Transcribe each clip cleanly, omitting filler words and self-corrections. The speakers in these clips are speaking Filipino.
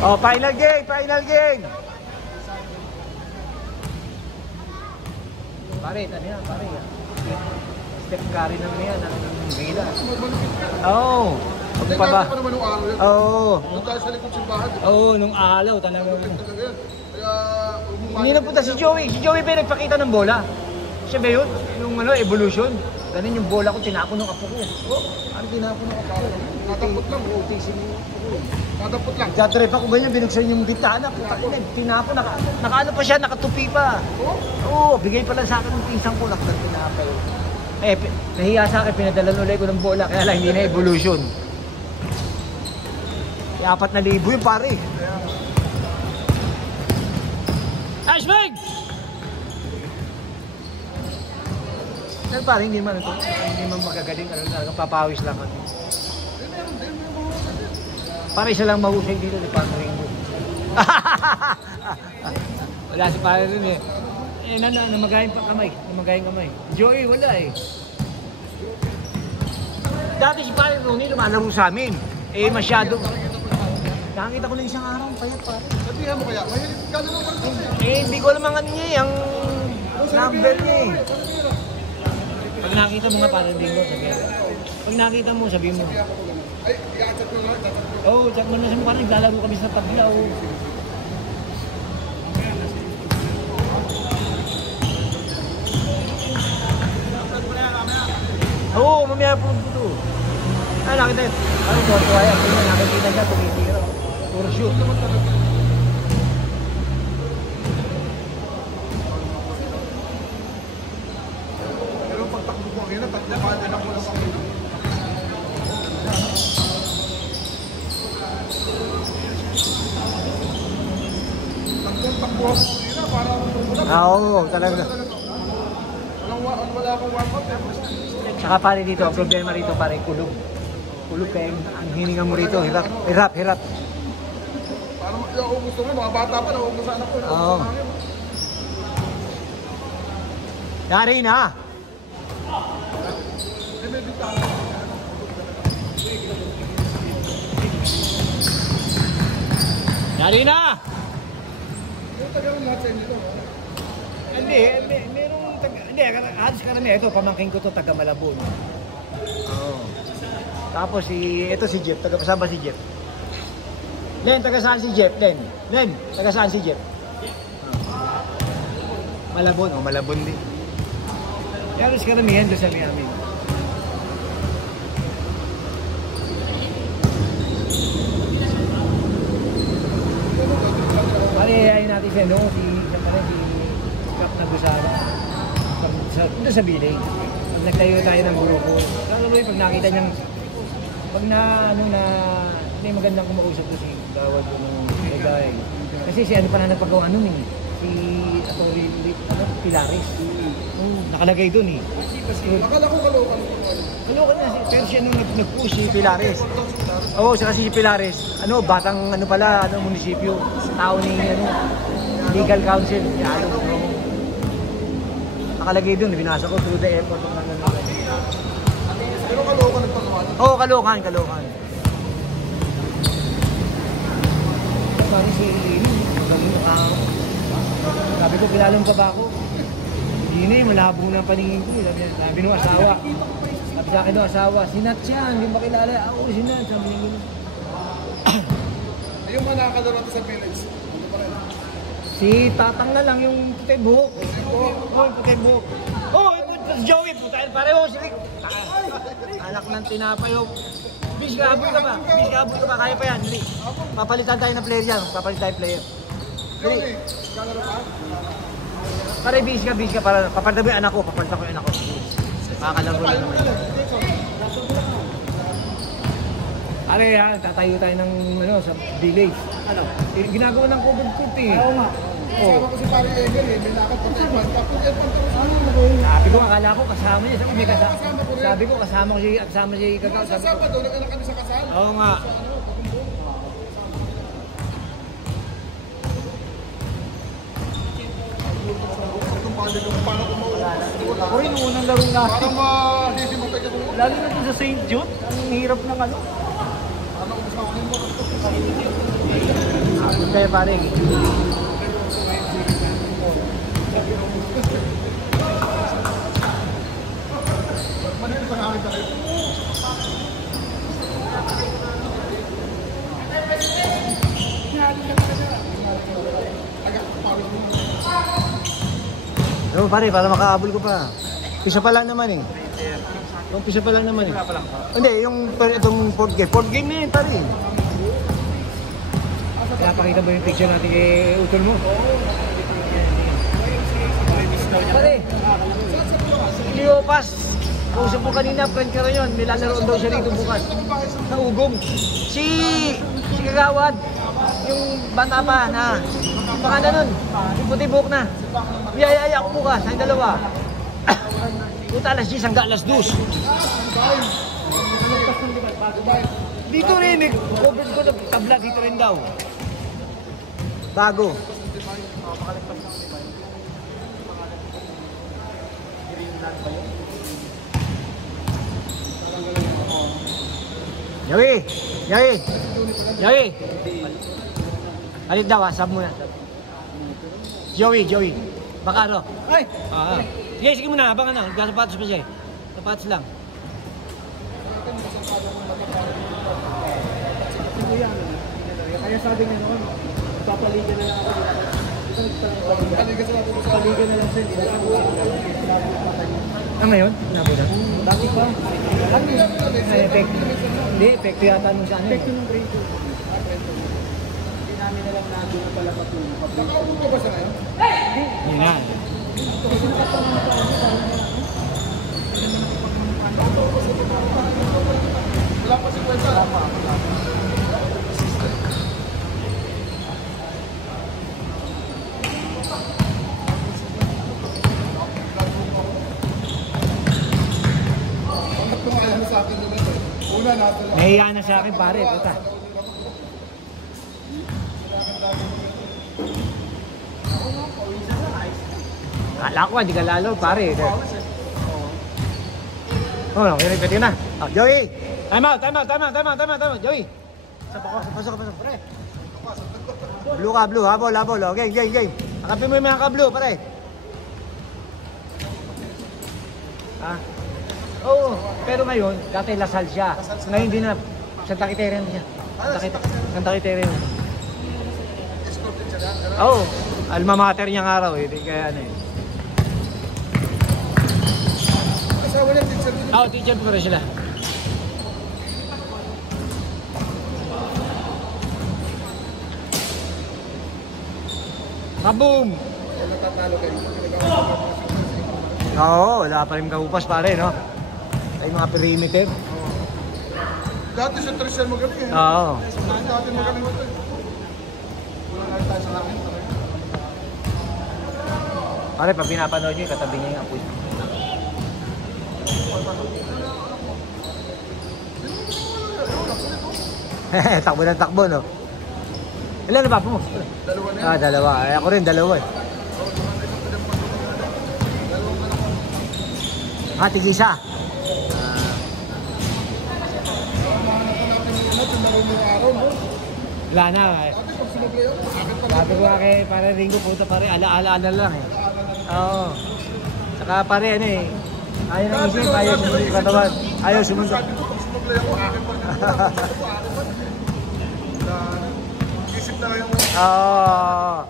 Oh, final game, final game. Pare, ano yan, pare. Step carry naman yan, ang gila. Oo. Ano pa ba? Oo. Nung tayo sa likod simbahan. Oo, nung alaw talaga. Kaya, hindi napunta si Joey. Si Joey ba nagpakita ng bola? Siya ba yun? Yung ano, evolution. Ganun yung bola ko, tinapon ng apo ko. Ano tinapon ng apo ko? Natapot lang. Natapot lang. Nagtatrip ako ganyan, binuksan yung bintana. Tinapon, nakaano pa siya, nakatupi pa. Oo, bigay pala sa akin ng pinsang ko, tinapay. Eh, nahiya sa akin, pinadalan ulit ko ng bola, kaya lang hindi na evolution. Kaya 4,000 yun pare. Ashbag! Pero pare, hindi man magagaling, papawis lang. Pare, isa lang mahusay dito, di pa Ringo. Wala si pare rin eh. Eh, namagayin pa kamay. Namagayin kamay. Joey, wala eh. Dati si pare Ronnie lumalaro sa amin. Eh, masyado. Nakakita ko na isang araw, payat pare. Sabihan mo kaya, mahilig ka naman pa rin. Eh, hindi ko alam ang ano niya eh, ang number niya eh. Pag nakita mo nga pare Ringo, sabihin. Pag nakita mo, sabihin mo. Ay, i-chat mo lang, chat mo. Oo, chat mo na siya mo parang naglalaro kami sa Taglaw. Oo, mamaya po ito. Ah, nakita yun. Ano, tuwa yan. Nakikita siya, tumitira. Puro shoot. Pero pagtakbo ko ngayon, tatlo ka din ako na sakit. Takbo ako ngayon, para Oo, talaga. wala akong warm-up. Saka pare dito, ang problema rito pare, kulog. Kulog kaya ang hininga mo rito, hirap. Para gusto mo, mga bata pa, nauubusan ako. Oo. Yari na. Yari na! Yung tagal ng lahat sa inyo. Hindi, hindi, halos karamihan. Ito, pamangking ko to, taga Malabon. Oo. Tapos ito si Jeff, taga saan ba si Jeff? Len, taga saan si Jeff? Len, taga saan si Jeff? Malabon, Malabon din. Kaya halos karamihan doon sa amin. Ayun natin siya, no? Si Kap Nagusara. Doon sa Bilay. Pag nagtayo tayo ng grupo. Lalo mo pag nakita niyang, pag may magandang kumausap ko si Gawad ko ng Egay. Kasi si ano pa na nagpagawa nun eh. Si Atori Pilares. Nakalagay dun eh. Akala ko kalokan. Kalokan na, pero siya nung nag-push si Pilares. Oo, siya kasi si Pilares. Batang munisipyo. Tao ni Legal Council. Nakalagay dun, binasa ko through the airport. Pero kalokan nagpagawa. Oo, Kalokan. Sabi si magaling na tao. Sabi ko, kilalang ka ba ako? Hindi na malabo na paningin ko. Sabi nung asawa. Sabi sa akin nung asawa, sinat siya, hindi ba kilala? Ako, sinat. Sabi niya gano'n. Yung mga nakakalaro sa village. Si Tatang na lang yung puti buhok. Oo, puti buhok. Oo, ito si Joey, puti. Pareho si Rick. Anak ng tinapay. Bis, kahabol ka pa. Kaya pa yan, Rick. Papalitan tayo ng player yan. Papalitan tayo player. Johnny, kalaro ka? Pare, bis ka. Papalitan mo yung anak ko. Makakalaro na naman. Pare ha, tatayo tayo ng sa village. Ginagawa ng COVID court eh. Oo nga. Kasama ko si Pari Egel eh, may lakad pa tayo. Tapos airport ako sa Sabi ko, akala ko kasama niya. Sabi ko, kasama si Gagaw. Sa Sabado, nag-anak kami sa kasal. Oo nga. Paano ko mawala? Uy, nung unang laro natin. Parang ma-hindi mo tayo kung Lalo na dun sa St. Jude, ang hirap ng ano ko sa akin mo. kaya pare. No, pare, para makaabol ko pa. Pisa pa lang naman eh. Yung pisa pa lang naman eh. Hindi, itong fourth game. Fourth game na yun, pare. Kaya pakita mo yung picture natin kay utol mo. Pare, Cleopas. Kausap mo kanina, friend ka rin yun. May lalaroon daw siya dito bukas. Sa Ugong. Si Kagawad. Yung bata pa na. Yung pangalan nun. Yung puti buhok na. Biyayaya ko bukas. Ang dalawa. Puta alas 10 hanggang alas 2. Dito rin. Covered ko na tabla. Dito rin daw. Bago. Yawi! Yawi! Yawi! Alit daw, sab mo na. Joey! Bakaro. Ay! Sige, sige muna, abangan na. Sapatos pa siya. Sapatos lang. Kaya sabi niya noon, papaligan na lang ako. Papaligan na lang siya. Ano yun? Nabo na. Dati pa. Ano yun? Epekto. Hindi, epekto yata nung sa ano. Epekto ng grade 2. Hindi namin na lang nado na pala patuloy. Nakaupo ka ba sa ngayon? Yun na. Wala pa si Kwenta. Wala pa. Nahiya na sa akin pare, puta. Kala ko, hindi ka lalo pare. Oh, no, pwede na. Oh, Joey! Time out. Joey! Pasok. Pare. Blue ka, blue. Habol. Oh, game. Akapin mo yung mga ka-blue, pare. Ha? Oo, pero ngayon, dati Lasal siya. Ngayon din na, Santa Quiteria siya. Santa Quiteria. Oo, alma mater niyang araw eh. Kaya ano eh. Asawa niya, teacher din. Oo, teacher ko rin sila. Kaboom! Natatalo kayo. Oo, wala pa rin kaupas pare, no? Ay mga perimeter. Dati sa Trishan magaling eh. Oo. Dati magaling ito eh. Wala nga tayo sa akin talaga. Pare, pag pinapanood nyo, katabi niya yung apoy. Takbo, no? Ilan na ba po mo? Dalawa na yan. Ah, dalawa. Ay, ako rin, dalawa eh. Tigisa. Wala na. Sabi ko kay pare Ringo, puta pare, ala-ala lang eh. Oo. Saka pare ano eh. Ayaw nang isip, ayaw sumunod yung katawan. Ayaw sumunod. Isip na kayo. Oo.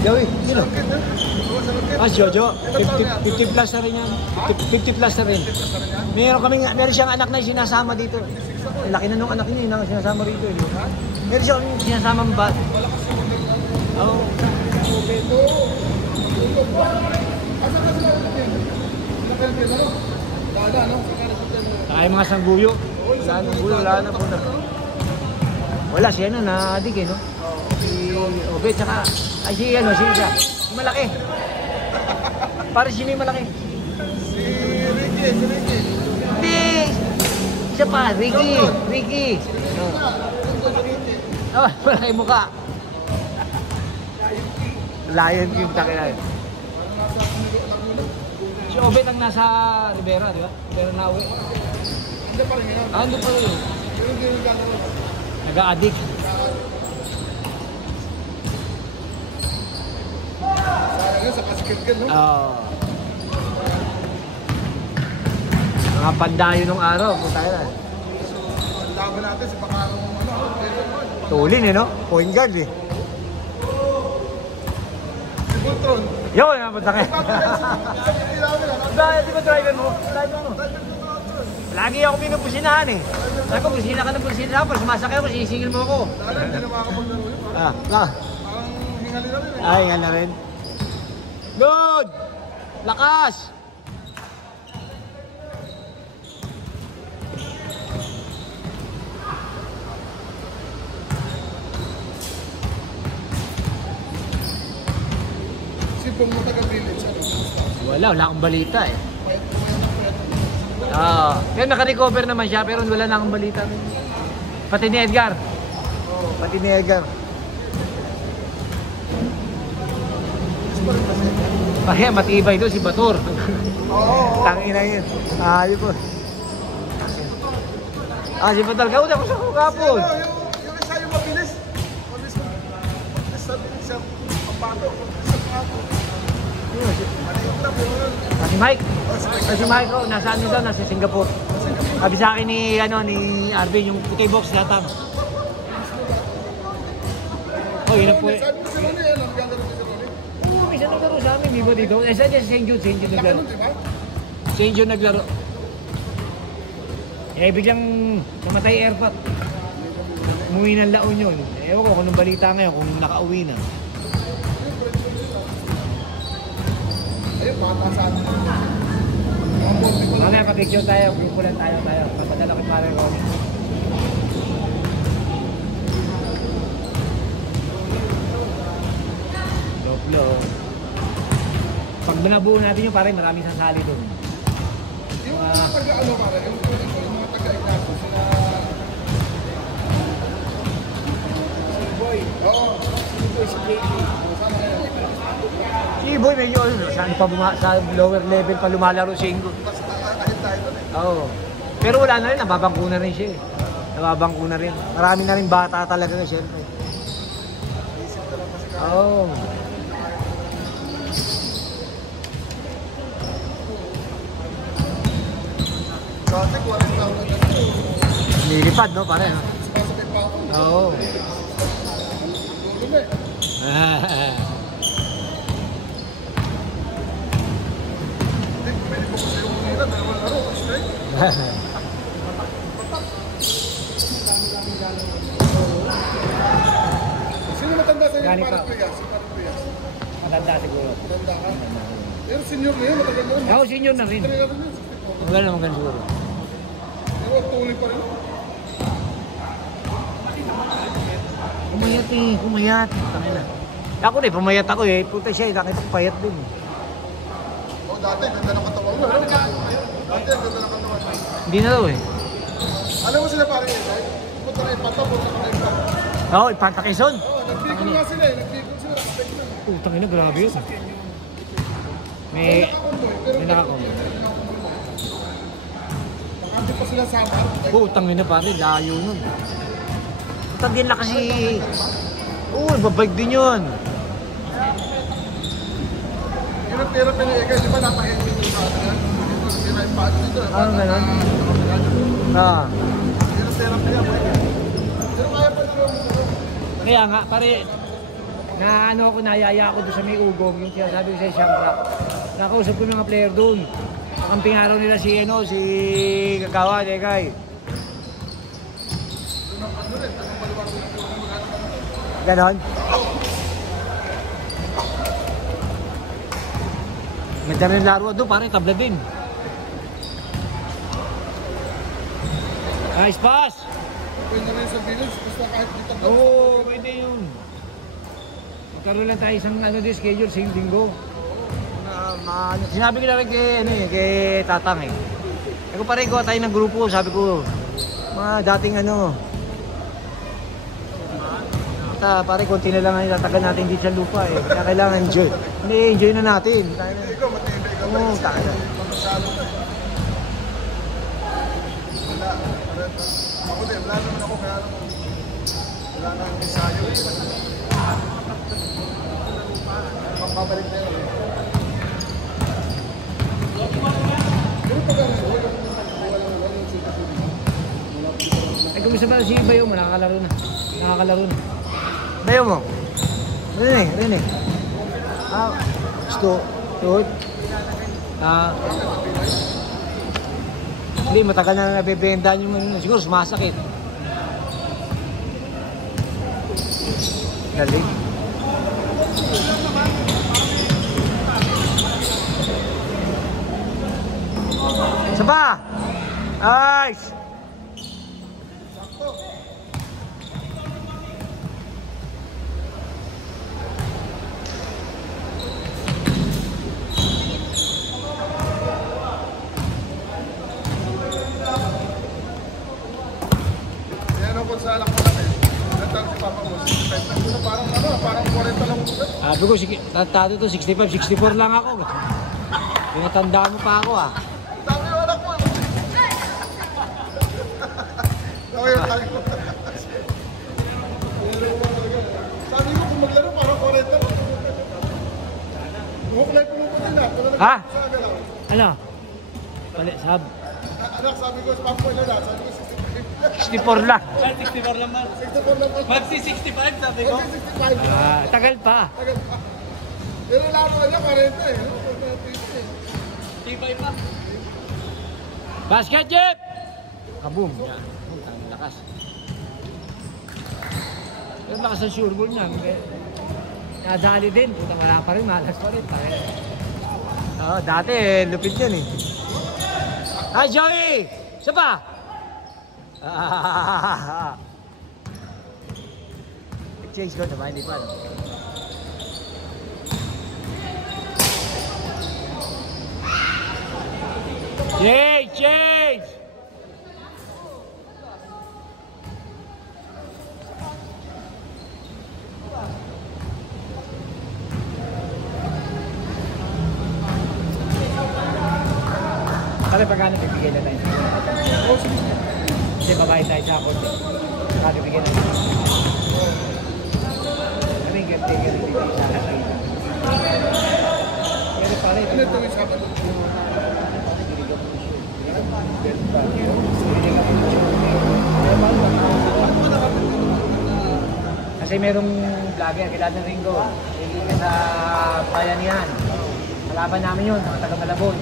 Joey, sino? Jojo, 50 plus na rin yan. 50 plus na rin. Meron siyang anak na sinasama dito. Laki na nung anak niya, sinasama rito. Meron siyang sinasama ba? Oo. Kaya mga sangguyo. Wala na po na. Wala siya na adik eh, no? Si Obet, tsaka, ay si siya. Malaki. Parang sino yung malaki? Si Ricky. Hindi! Siya pa, Ricky. Oh, malaki mukha. Lion King takina. Ano nasa Laguna? Si Obet ang nasa Rivera, di ba? Pero nauwi. Hindi pa rin yan. Ano pa rin? Pero hindi rin gano'n. Nag-a-addict. Sayang yun sa kaskil-kil, no? Oo. Mga pandayo nung araw, punta ka na. Ang laban natin si Bacarong, Tulin no? Point guard eh. si Bultron. Yo, yung punta ka. Dahil di ba driver mo? Driver mo. Lagi ako pinupusinahan eh. Sabi ko, pusina ka ng pusina ako. Sumasakay ako, sisingil mo ako. Dahil hindi na makakapaglaro yun. Parang Hingali na rin eh. Ay, nga na rin. Good! Lakas! Si Bong mo taga-village, ano? Wala akong balita eh. Payat. Kaya naka-recover naman siya pero wala na akong balita. Pati ni Edgar. Pati ni Edgar. Kaya matibay doon si Batur. Oo. Tangina yun. Ayun po. Si Batur. Kauna ko sa kapon. Yung isa yung mabilis. Mabilis sa bilis siya. Pampato. Mabilis sa pato. Maliit lang yun. Si Mike. Si Mike, nasa ano daw, nasa Singapore. Sabi sa akin ni Arvin, yung PK box latang. Yun po eh. Sabi ko si Ronnie, ano? Ganda rin si Ronnie. Oo, minsan naglaro sa amin, di ba dito? Saan dyan si St. Jude? St. Jude Laki naglaro. nun, di ba? St. Jude naglaro. Biglang namatay airpot. Umuwi ng La Union. Ewan ko kung anong balita ngayon, kung nakauwi na. Ayun, bata sa atin. Mamaya pa-picture tayo, grupo lang tayo. Papadala ko para ko. Loplo. Pag nabuo natin yung pare, maraming sasali doon. Yung mga taga-ano pare, yung mga taga-Ignacio, sila... Si Boy. Oo. Si Boy, si JP. Sana kayo. Si Boy medyo saan pa sa lower level pa lumalaro si Ingo. Tapos kahit tayo doon eh. Oo. Pero wala na rin, nababangko na rin siya eh. Nababangko na rin. Marami na rin bata talaga na siyempre. Isip na lang kasi ka. Oo. Dati, 40,000 na ito. Nilipad no pare no? Sumasabay pa ako. Oo. Dulo na eh. Hindi, pwede po kasi yung nila, dalawang laro, straight. Sino matanda sa inyo? Gani Parang pa. Kuya, si Parang Kuya. Matanda siguro. Matanda ka. Pero senior na yun, matagal na yun. Ako senior na rin. Trainer na yun, 64. Wala naman ganun siguro. Pero tuloy pa rin. Pumayat eh, pumayat. Tangina. Ako rin, pumayat ako eh. Puta siya eh, nakita ko payat din. Oh, dati, ganda ng katawan mo. Dati, ang ganda ng katawan mo. Hindi na daw eh. Alam mo sila parang yun, right? Punta na ipato, punta na ipato. Oo, Ipanta-Quezon. Oo, nagbigol nga sila eh. Nagbigol sila. Respect na. Putang ina, grabe yun. May Nakakondoy, pero nakakombo. makante pa sila Samar. Putang ina pare, layo nun. Putang din lang kasi. Oo, babalik din yun. Yun ang pera piniligay, di ba napahitin yung sa atin yan? Dito, sila yung paano dito. Ano ganun? Yun Ah. ang pera piniligay. Pero kaya pa naro mo. Kaya nga, pare, na ano ako, nayaya ako doon sa may ugong, yung sinasabi ko sa Shamrock. Nakausap ko ng mga player doon. Nakamping araw nila si Kagawa, Dekay. Ganon? Ganda rin laro doon, pare, tabla din. Nice pass! Pwede na rin sa village, basta kahit dito. Oo, pwede yun. Magkaroon lang tayo isang schedule, same linggo. Sinabi ko na rin kay Tatang eh. Ako pa rin gawa tayo ng grupo, sabi ko, mga dating pare, konti na lang ang itatagal natin dito sa lupa eh. Kaya kailangan enjoy. Hindi, enjoy na natin. Ikaw, matibay ka ba? Oo, tayo na. Masyado na eh. Wala. Ako din, wala naman ako. Kaya naman, wala na ang ensayo eh. Pampabalik na yun eh. Pero pag ano, walang sitwasyon. Ay, kumusta ba si Bayo mo? Nakakalaro na. Nakakalaro na. Bayo mo? Rene. Gusto. Tuhod. Hindi, matagal na nabibenta nyo. Siguro sumasakit. Galing. Isa pa! Nice! Sa alak mo lang eh. Nagtang si Papa mo, 65 na parang 40 lang mo. Sabi ko, tatado to, 65, 64 lang ako. Pinatandaan mo pa ako ah. Sabi ko anak mo. Sabi ko kung maglaro parang 40 lang. Muklay pumuputi na. Ha? Ano? Pali, sab. Anak, sabi ko sa Papa mo na, sabi ko 64 lang. 64 lang man. 64 lang. Magsi 65 sabi ko. 65. Tagal pa. Tagal pa. Pero laban niya, 40 eh. Tibay pa. Basket, Jeep! Kaboom. Yan. Ang lakas. Pero lakas ang sure ball niya. Nadali din. Puta, wala pa rin. Malas pa rin. Dati lupit yan eh. Hi, Joey! Isa pa! Change ko naman, hindi pa. Change! Kali pagkano bibigay na tayo? Kasi babae tayo sa akot. Kali bibigay na tayo. Kaming caretaker bibigay sa akin. Pero pare, Ano ito yung Sabado? kasi merong vlogger, kilala ng Ringo. Hindi sa bayan yan. Kalaban namin yun, mga taga Malabon.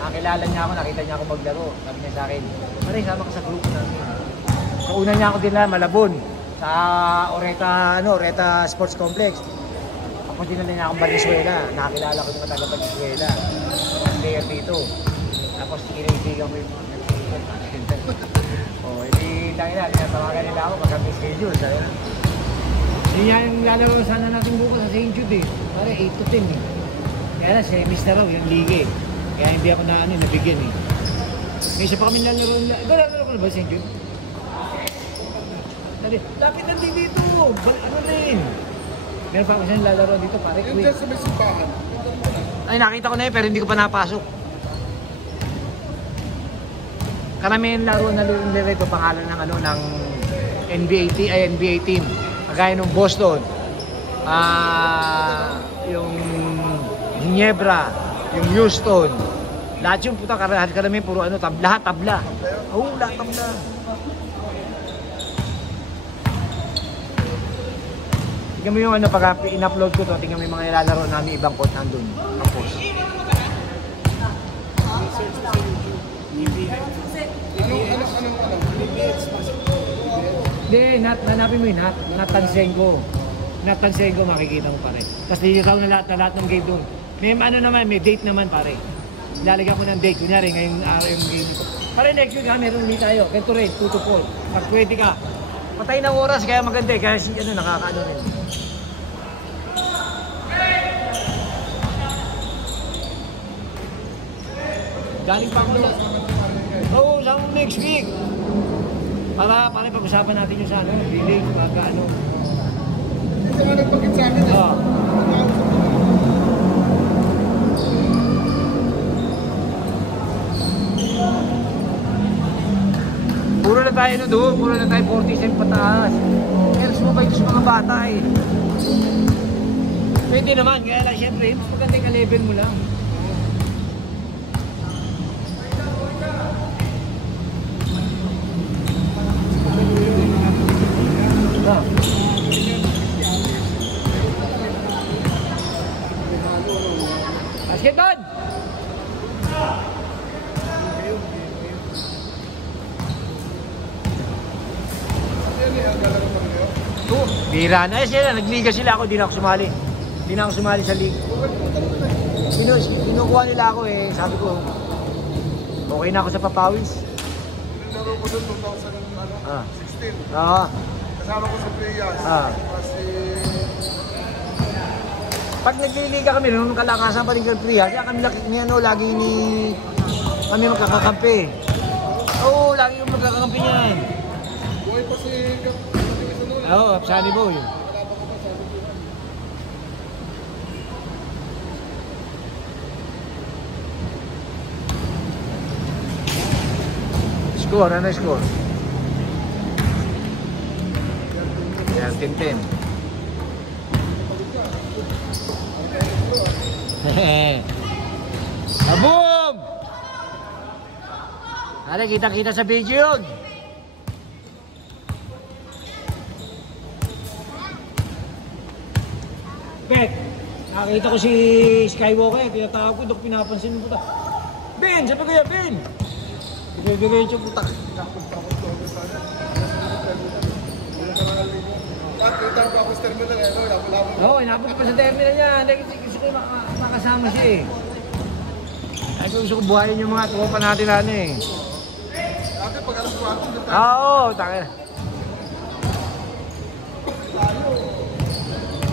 Nakakilala niya ako, nakita niya ako maglaro. Sabi niya sa akin, "Pare, sama ka sa grupo namin." So una niya ako din na Malabon sa Oreta Sports Complex. Ako dinala niya akong Valenzuela. Nakakilala ko yung mga taga Valenzuela. Mga player dito. Tapos kinikigan ko yung mga hindi tangina, tinatawagan nila ako pagka may schedule. Sabi na. Hindi niya yung lalaro sana natin bukas sa St. Jude eh. Pare 8 to 10 eh. Kaya na, semester raw yung liga eh. Kaya hindi ako nabigyan eh. May isa pa kami lalaro nila. Lalaro ko na ba St. Jude? Lapit lang din dito. Ano rin? Meron pa ako siya lalaro dito pare. Yung dyan sa may simbahan. Ay, nakita ko na yun pero hindi ko pa napasok. Karamihan laro na nilito pangalan ng ng NBA team. Kagaya ng Boston. Yung Ginebra, yung Houston. Lahat yung puta karamihan puro lahat tabla. Oo, lahat tabla. Tingnan mo yung pag in-upload ko to, tingnan mo yung mga nilalaro namin ibang court nandun. Tapos. Hindi, hanapin mo yun, Natansenko, makikita mo pare. Tapos dito na lahat ng game doon. May date naman pare. Lalagyan ko ng date, kunyari ngayong araw yung game ko. Pare next week meron ulit tayo, ganito rin, 2 to 4. Pag 20 ka, patay ng oras, kaya maganda eh, kaya nakakaano rin. Galing pa ako doon. Oo, sa next week. Para pag-usapan natin yung sa billing, tayo na doon, puro na tayo 47 pataas. Kaya sumabay ito sa mga bata eh. Pwede naman, kaya lang syempre, mas maganda yung level mo lang. Ah. Basket doon! Bira na sila, nagliga sila ako, di na ako sumali. Di na ako sumali sa league. Kinukuha nila ako eh, sabi ko, okay na ako sa papawis. Nilaro ko doon 2016. Oo. Kasama ko sa Playas. Kasi... Pag nagliliga kami, nung kalakasan pa rin sa Playas, kaya kami lagi kami magkakakampi. Oo, lagi yung magkakakampi niyan. buhay pa si... Oo, Sunny Boy. Score, ano score? Yan, 10-10. Kaboom! Ano, kita-kita sa video yun. Bet, nakita ko si Skywalker, tinatawag ko, dok pinapansin mo puta. Ben, sabi ko yan, Ben! Bigay siya puta. Kita pa ako sa terminal eh, laban-laban. Oo, inabot pa sa terminal niya. Gusto ko makasama siya eh. Ay, gusto ko buhayin yung mga tropa natin eh. Dati pag alas 4, Oo, tangin.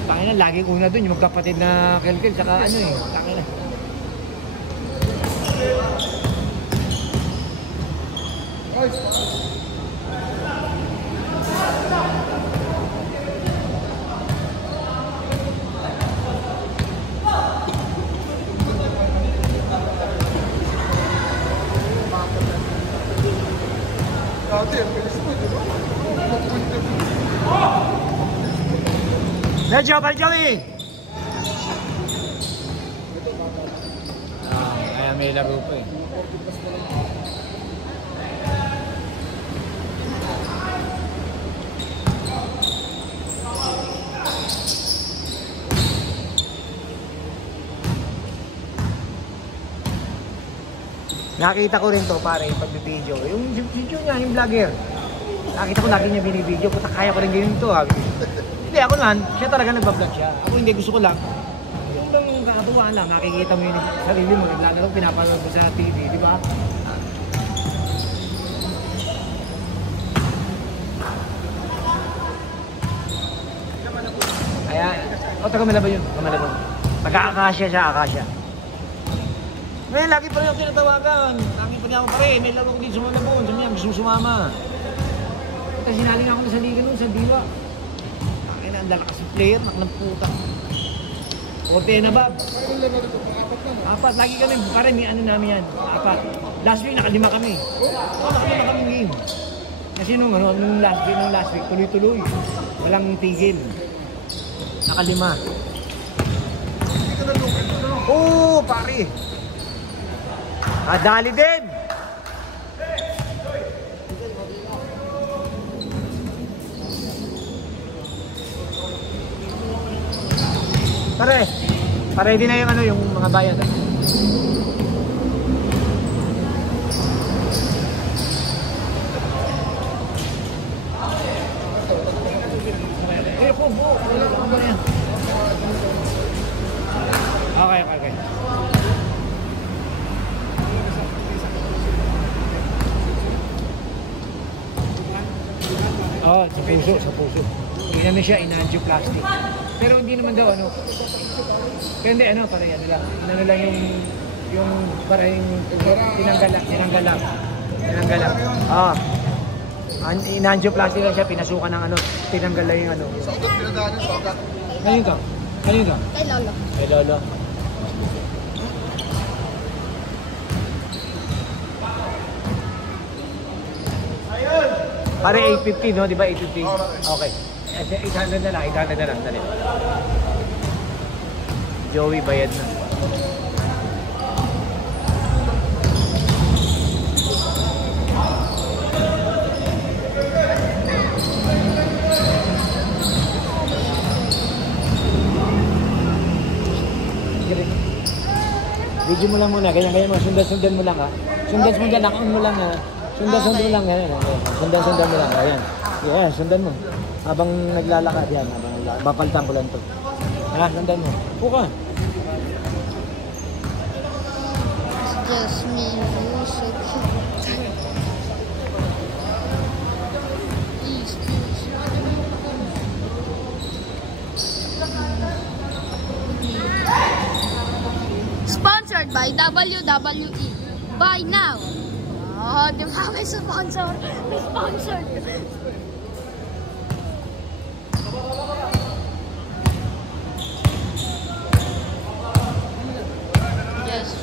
Tangin na, laging una dun, yung magkapatid na Kelkel, tsaka ano eh, tangin na. dati, bilis mo, di ba? Medyo, balik kami! Kaya may laro pa eh. Nakita ko rin to pare, yung pagbibideo. Yung video niya, yung vlogger. Nakita ko lagi niya binibideo. Puta, kaya ko rin ganyan to. Hindi, ako naman, siya talaga nagbablog siya. Ako hindi, gusto ko lang. Yung bang kakatuwaan lang, nakikita mo yung sarili mo. Naglalaro, pinapanood mo sa TV, di ba? Kaya, taga Malabon yun. Taga Malabon. Taga-Akasya siya, Akasya. Ngayon, lagi pa rin ako tinatawagan. Lagi pa rin ako pare. May laro ko dito sa Malabon. Sabi niya, gusto sumama. Kasi sinali nga ako na sa liga nun, sa Diwa. Bakit na, ang lalakas yung player, naklang puta. 40 na, Bob. Apat, lagi kami. Pare, may ano namin yan. Apat. Last week, nakalima kami. Oo, nakalima kami game. Kasi nung last week, tuloy-tuloy. Walang tigil. Nakalima. Oo, pare. Dali din! Pare din na yung ano, yung mga bayad. Okay. Oo, sa puso. Inano siya, in-angioplasty. Pero hindi naman daw ano. Pero hindi ano, parang ano lang. Inano lang yung parang tinanggal lang. Oo. In-angioplasty lang siya, pinasukan ng ano, tinanggal lang yung ano. Sogat, pinadaan yung sogat. Ngayon ka? Kay Lolo. Kay Lolo. Ayun! Pare 850, no? Di ba 850? Okay. 800 na lang, 800 na lang. Dali. Joey, bayad na. Video mo lang muna, ganyan mo, sundan mo lang ha. Sundan, nakon mo lang ha. Sundan mo lang, ganyan. Sundan mo lang, ayan. Yeah, sundan mo. Habang naglalakad yan, babalitan ko lang to. Ha, sundan mo. Puka. Just me, you so cute. Sponsored by WWE. Buy now. Oh, di ba may sponsor? May sponsor. Yes.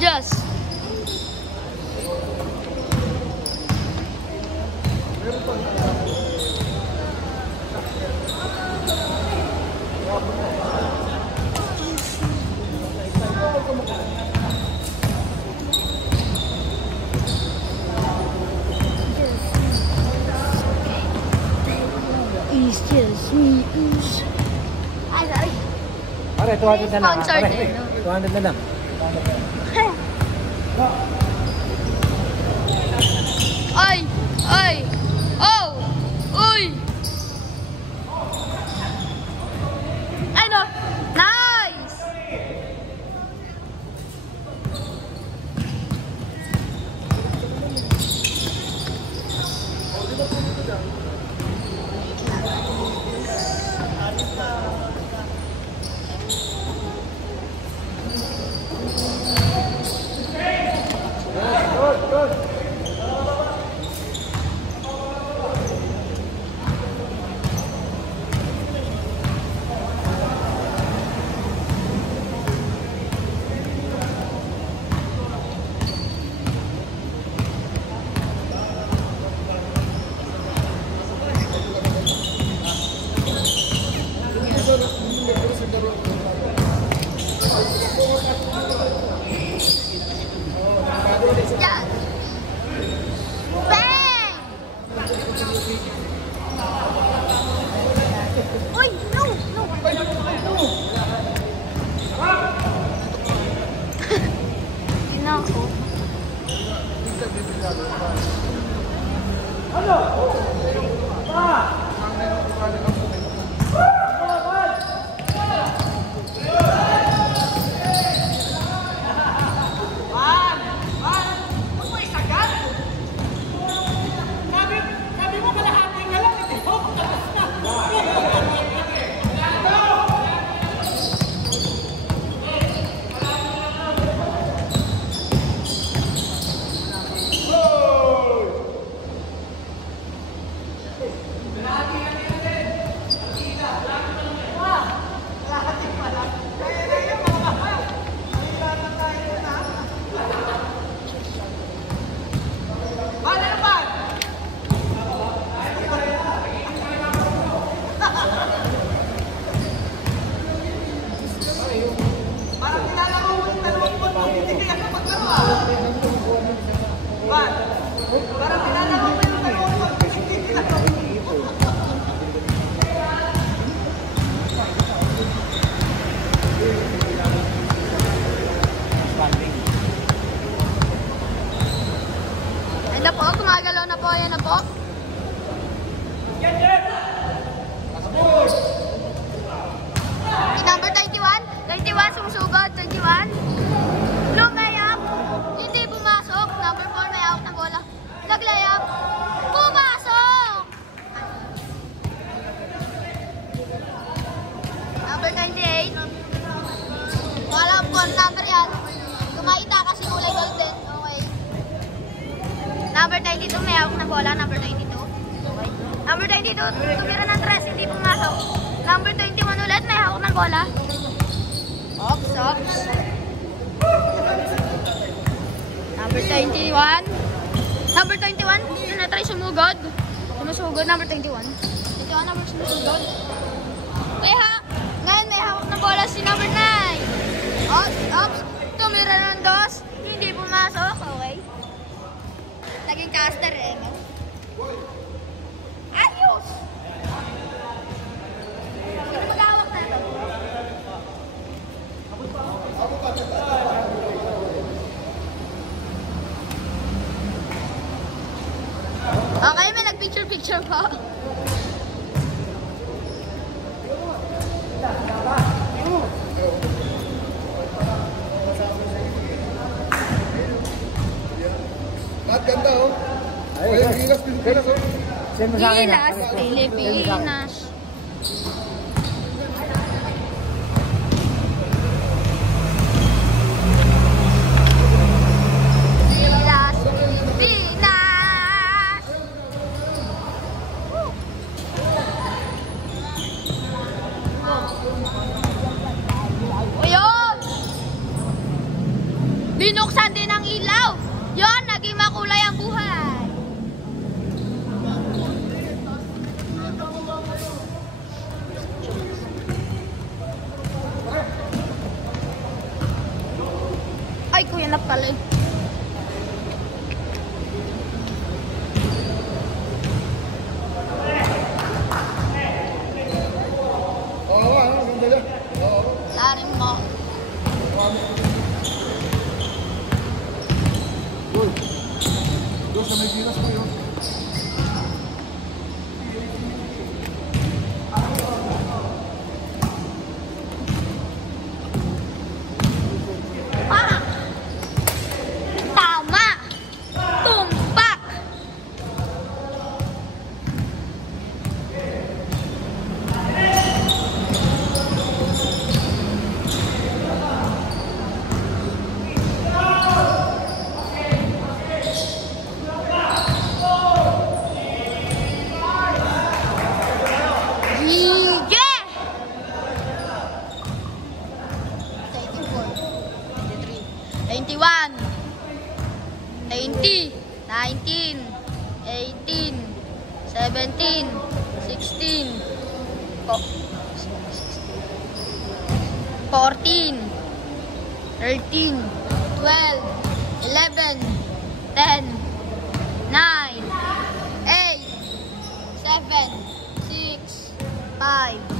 Yes. It's just me. Ay. Pare, 200 na lang. Sponsored Pare, eh, no? 200 na lang. Ay! Ay! Oh! Uy! Ay no! Nice! Yeah. Bang! Uy, no! Hindi na ako. Ayan na po, gumagalaw na po, ayan na po. Number 21, 21 sumusugod, 21. Blue layup, hindi pumasok. Number 4 may hawak ng bola. Nag layup, pumasok! Number 28. Walang 4 number yan. Kumaita kasi kulay golden. Okay. Number 92 may hawak ng bola. Number 92. Okay. Number 92, tumira ng 3, hindi pumasok. Number 21 ulit, may hawak ng bola. Ops. Number 21. Number 21, tinatry sumugod. Sumusugod, number 21. 21, number sumusugod. Kaya, ngayon may hawak na bola si number 9. Ops, tumira ng dos. Hindi pumasok, okay. Naging caster eh. Ayos! Sino mag-hawak na ito? Okay, may nag-picture-picture pa. Lahat ganda oh. Ayun, Gilas, Pilipinas oh. Send mo sa akin. Gilas, Pilipinas. Gilas, Pilipinas. Ayun! Binuksan din ang ilaw. Yon, naging makulay ang buhay. Ay, kuya na pala eh. Oo, ano, ganda niya. Oo. Larin mo. Uy. Doon sa may Gilas mo yun. Ah! Tama! Tumpak! Hige! 21, 20, 19, 18, 17, 16, 14, 13, 12, 11, 10, 9, 8, 7, 6, 5,